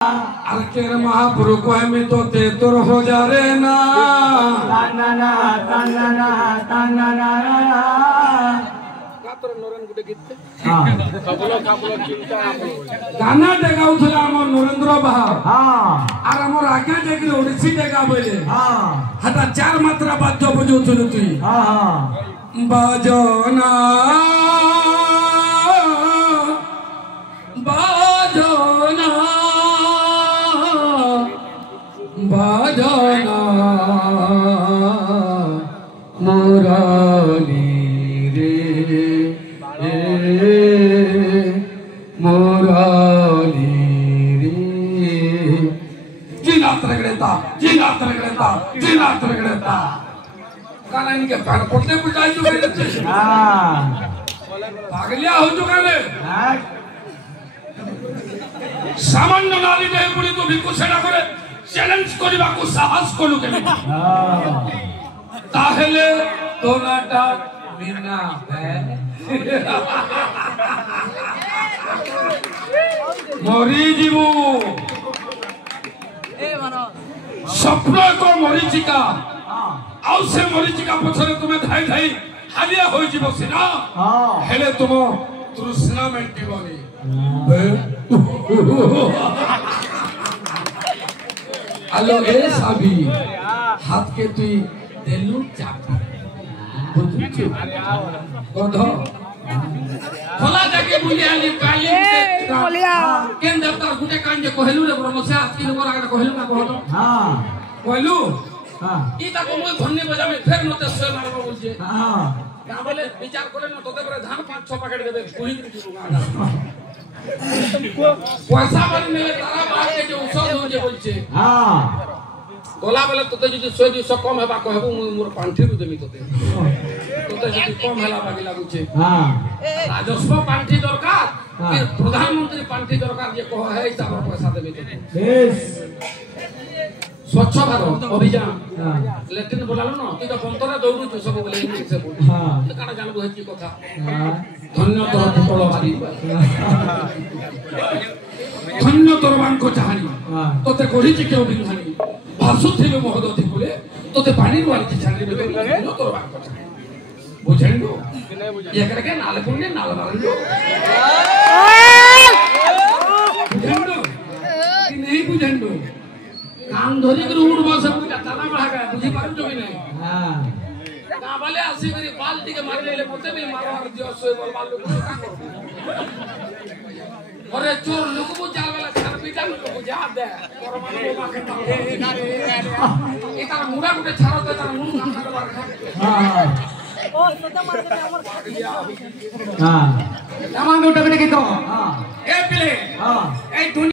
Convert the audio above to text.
अरकेर महापुरु को हमें तो ते तुर हो जा रे ना ताना कातर नरेन गुटे गीत हां खाबलो चिंता गाना डेगा उठला हमर नरेंद्र बाहार हां आर हमर आज्ञा डेगी ओडिसी डेगा बोले हां हटा चार मात्रा बाद्य बजौथुलु तुई हां बजना बजना बजना मुरारी मुरारी रे जिना तरगड़ता गाना इनके कान पड़ते बुझाई जो गए हां पागलिया हो चुका है हां सामान्य नारी देह पुरी तो भिकु सेना करे चैलेंज करिबा को साहस कोलु केने हां ताहेले दोनाटा बिना है मरी जीवु ए मानो स्वप्न को मरीचिका आउ से मरीचिका पछरे तुमे धाई धाई हालिया होई जीवो सिना हां हेले तुम तृष्णा मेंटिबनी आलो ए साबी हाथ के तुई देलु चापी बुझुछु गध खोला जाके बुलियाली काली बोलिया केन दफ्तर गुटे कान जे कहलु रे ब्रह्मसे आजकी लोग आगे कहलु ना कहतो हां कहलु हां ई ताको मोय धन्य बजामे फेर मते सोय मारबो बोलजे हां का बोले विचार करे न तोते पर धान 5-6 पैकेट देबे पुरी पैसा बन मेले तारा बात के जो औषध हो जे बोलছে हां তোলা বেলা তোতে যদি 100-200 কম হেবা কহবো মোর পান্ঠিরু দেমি তোতে তোতে যদি কম হেলা বাকি লাগুছে हां রাজস্ব পান্ঠি দরকার প্রধানমন্ত্রী পান্ঠি দরকার যে কহ হে হিসাব পয়সা দেমি তোতে बेस স্বচ্ছ ভারত অভিযান हां লেট্রিন বলালো না তুই তো বন্তরে দৌড়ুছ সব বলে ইংলিশে বল हां কাটা জানবো হেকি কথা हां ধন্য তোর পটল বাড়ি ধন্য তোর বাঙ্ক চাহানি हां তোতে কহিছি কেউ বিধানি ভাসুথিবে মহদতি বলে তোতে পানির বাড়িতে ছাড়িবে ধন্য তোর বাঙ্ক চাহানি বুঝেন্ডু এখানে নালে পুণ্যে নাল মারলো বুঝেন্ডু কি নেই বুঝেন্ডু কান ধরি করে উড়বা সব টানা বাড়া বুঝি পারছো কি নাই हां না বলে আসি করে বালতি কে মারলে মতে भी মারবার দিও সই বল বালু अरे चोर लोग को जाल वाला छार पिटा लोग को जा दे परमाणु बोमा के इतना मुड़ा मुटे छारो तो इतना मुंह ना मार हां ओ सोता मार के हमर हां तमाम उठा के तो हां ए पिले हां ए